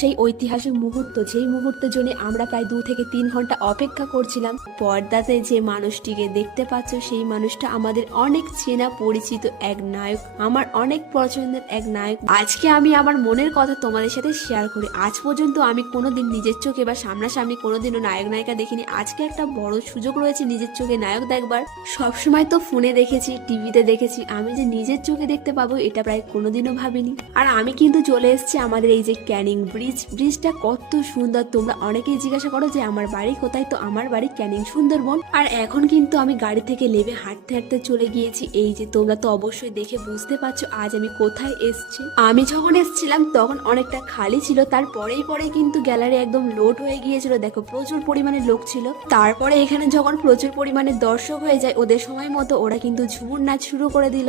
সেই ঐতিহাসিক মুহূর্ত, যেই মুহূর্তের জন্য আমরা প্রায় 2 থেকে 3 ঘন্টা অপেক্ষা করছিলাম। পর্দাতে যে মানুষটিকে দেখতে পাচ্ছ সেই মানুষটা আমাদের অনেক চেনা পরিচিত এক নায়ক, আমার অনেক পছন্দের এক নায়ক। আজকে আমি আমার মনের কথা তোমাদের সাথে শেয়ার করি। আজ পর্যন্ত আমি কোনোদিন নিজের চোখে বা সামনাসামনি কোনোদিনও নায়ক নায়িকা দেখিনি। আজকে একটা বড় সুযোগ রয়েছে নিজের চোখে নায়ক দেখবার। সবসময় তো ফোনে দেখেছি, টিভিতে দেখেছি, আমি যে নিজের চোখে দেখতে পাবো এটা প্রায় কোনোদিনও ভাবিনি। আর আমি কিন্তু চলে এসেছি আমাদের এই যে ক্যানিং ব্রিজটা কত সুন্দর। তোমরা অনেকেই জিজ্ঞাসা করো যে আমার বাড়ি কোথায়, তো আমার বাড়ি ক্যানিং সুন্দরবন। আর এখন কিন্তু আমি গাড়ি থেকে নেমে হাঁটতে হাঁটতে চলে গিয়েছি। এই যে তোমরা তো অবশ্যই দেখে বুঝতে পারছো আজ আমি কোথায় এসেছি। আমি যখন এসেছিলাম তখন অনেকটা খালি ছিল, তারপরেই কিন্তু গ্যালারি একদম লোড হয়ে গিয়েছিল। দেখো প্রচুর পরিমাণে লোক ছিল। তারপরে এখানে যখন প্রচুর পরিমাণে দর্শক হয়ে যায় ওদের সময় মতো ওরা কিন্তু ঝুমুর নাচ শুরু করে দিল।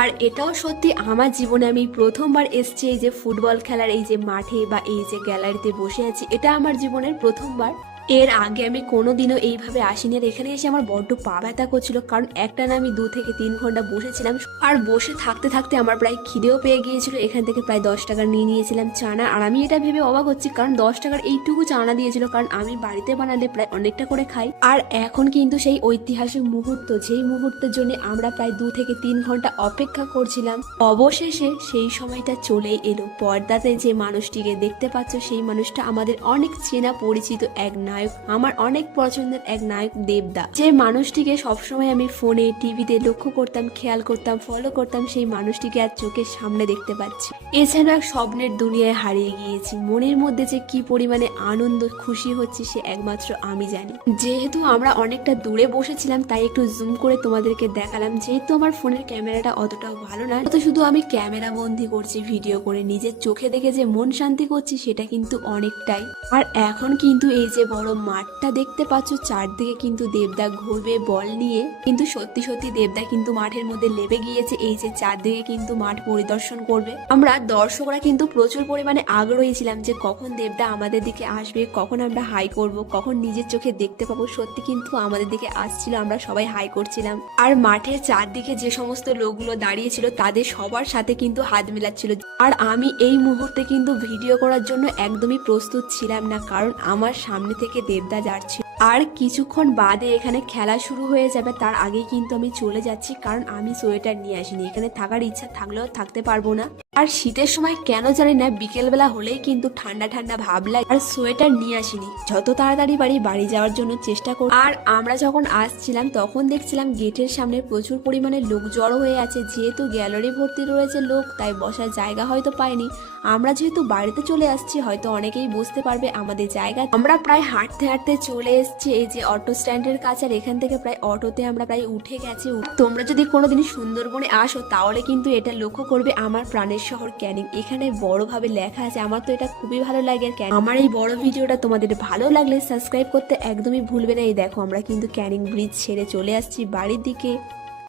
আর এটাও সত্যি আমার জীবনে আমি প্রথমবার এসেছি এই যে ফুটবল খেলার এই যে মাঠে বা এই যে গ্যালারিতে বসে আছি, এটা আমার জীবনের প্রথমবার। এর আগে আমি কোনোদিনও এইভাবে আসিনি। আর এখানে এসে আমার বড্ড পা ব্যথা করছিল, কারণ একটানা আমি 2 থেকে 3 ঘন্টা বসেছিলাম। আর বসে থাকতে থাকতে আমার প্রায় খিদেও পেয়ে গিয়েছিল। এখান থেকে প্রায় 10 টাকার নিয়ে নিয়েছিলাম চানা। আর আমি এটা ভেবে অবাক হচ্ছি, কারণ 10 টাকার এইটুকু চানা দিয়েছিল, কারণ আমি বাড়িতে বানালে প্রায় অনেকটা করে খাই। আর এখন কিন্তু সেই ঐতিহাসিক মুহূর্ত, যেই মুহূর্তের জন্য আমরা প্রায় 2 থেকে 3 ঘন্টা অপেক্ষা করছিলাম, অবশেষে সেই সময়টা চলেই এলো। পর্দাতে যে মানুষটিকে দেখতে পাচ্ছ সেই মানুষটা আমাদের অনেক চেনা পরিচিত এক নায়ক, আমার অনেক পছন্দের এক নায়ক, দেবদা। যে মানুষটিকে সবসময় আমি ফোনে টিভিতে লক্ষ্য করতাম, খেয়াল করতাম, ফলো করতাম, সেই মানুষটিকে আর চোখের সামনে দেখতে পাচ্ছি। এছাড়া এক স্বপ্নের দুনিয়ায় হারিয়ে গিয়েছি। মনের মধ্যে যে কি পরিমাণে আনন্দ খুশি হচ্ছে সে একমাত্র আমি জানি। যেহেতু আমরা অনেকটা দূরে বসেছিলাম তাই একটু জুম করে তোমাদেরকে দেখালাম। যেহেতু আমার ফোনের ক্যামেরাটা অতটাও ভালো না, তো শুধু আমি ক্যামেরা বন্দি করছি ভিডিও করে। নিজের চোখে দেখে যে মন শান্তি করছি সেটা কিন্তু অনেকটাই। আর এখন কিন্তু এই যে বড় মাঠটা দেখতে পাচ্ছ, চারদিকে কিন্তু দেবদা ঘুরবে বল নিয়ে। কিন্তু সত্যি সত্যি দেবদা কিন্তু মাঠের মধ্যে লেবে গিয়েছে। এই যে চারদিকে কিন্তু মাঠ পরিদর্শন করবে। আমরা দর্শকরা কিন্তু প্রচুর পরিমাণে আগ্রহী ছিলাম যে কখন দেবদা আমাদের দিকে আসবে, কখন আমরা হাই করব, কখন নিজের চোখে দেখতে পাবো। সত্যি কিন্তু আমাদের দিকে আসছিল, আমরা সবাই হাই করছিলাম। আর মাঠের চারদিকে যে সমস্ত লোকগুলো দাঁড়িয়েছিল তাদের সবার সাথে কিন্তু হাত মেলাচ্ছিল। আর আমি এই মুহূর্তে কিন্তু ভিডিও করার জন্য একদমই প্রস্তুত ছিলাম না, কারণ আমার সামনে থেকে দেবদা যাচ্ছে। আর কিছুক্ষণ বাদে এখানে খেলা শুরু হয়ে যাবে, তার আগেই কিন্তু আমি চলে যাচ্ছি, কারণ আমি সোয়েটার নিয়ে আসিনি। এখানে থাকার ইচ্ছা থাকলেও থাকতে পারবো না। আর শীতের সময় কেন জানি না বিকেলবেলা হলেই কিন্তু ঠান্ডা ঠান্ডা ভাব লাগে। আর সোয়েটার নিয়ে আসিনি, যত তাড়াতাড়ি বাড়ি যাওয়ার জন্য চেষ্টা করি। আর আমরা যখন আসছিলাম তখন দেখছিলাম গেটের সামনে প্রচুর পরিমাণে লোক জড়ো হয়ে আছে। যেহেতু গ্যালারি ভর্তি রয়েছে লোক, তাই বসার জায়গা হয়তো পাইনি। আমরা যেহেতু বাড়িতে চলে আসছি হয়তো অনেকেই বুঝতে পারবে আমাদের জায়গা। আমরা প্রায় হাঁটতে হাঁটতে চলে এসেছি এই যে অটো স্ট্যান্ডের কাছে। আর এখান থেকে প্রায় অটোতে আমরা প্রায় উঠে গেছি। তোমরা যদি কোনোদিন সুন্দরবনে আসো তাহলে কিন্তু এটা লক্ষ্য করবে আমার প্রাণের শহর ক্যানিং। এখানে বড়ভাবে লেখা আছে। আমার তো এটা খুবই ভালো লাগে। আর আমার এই বড় ভিডিওটা তোমাদের ভালো লাগলে সাবস্ক্রাইব করতে একদমই ভুলবে না। এই দেখো আমরা কিন্তু ক্যানিং ব্রিজ ছেড়ে চলে আসছি বাড়ির দিকে।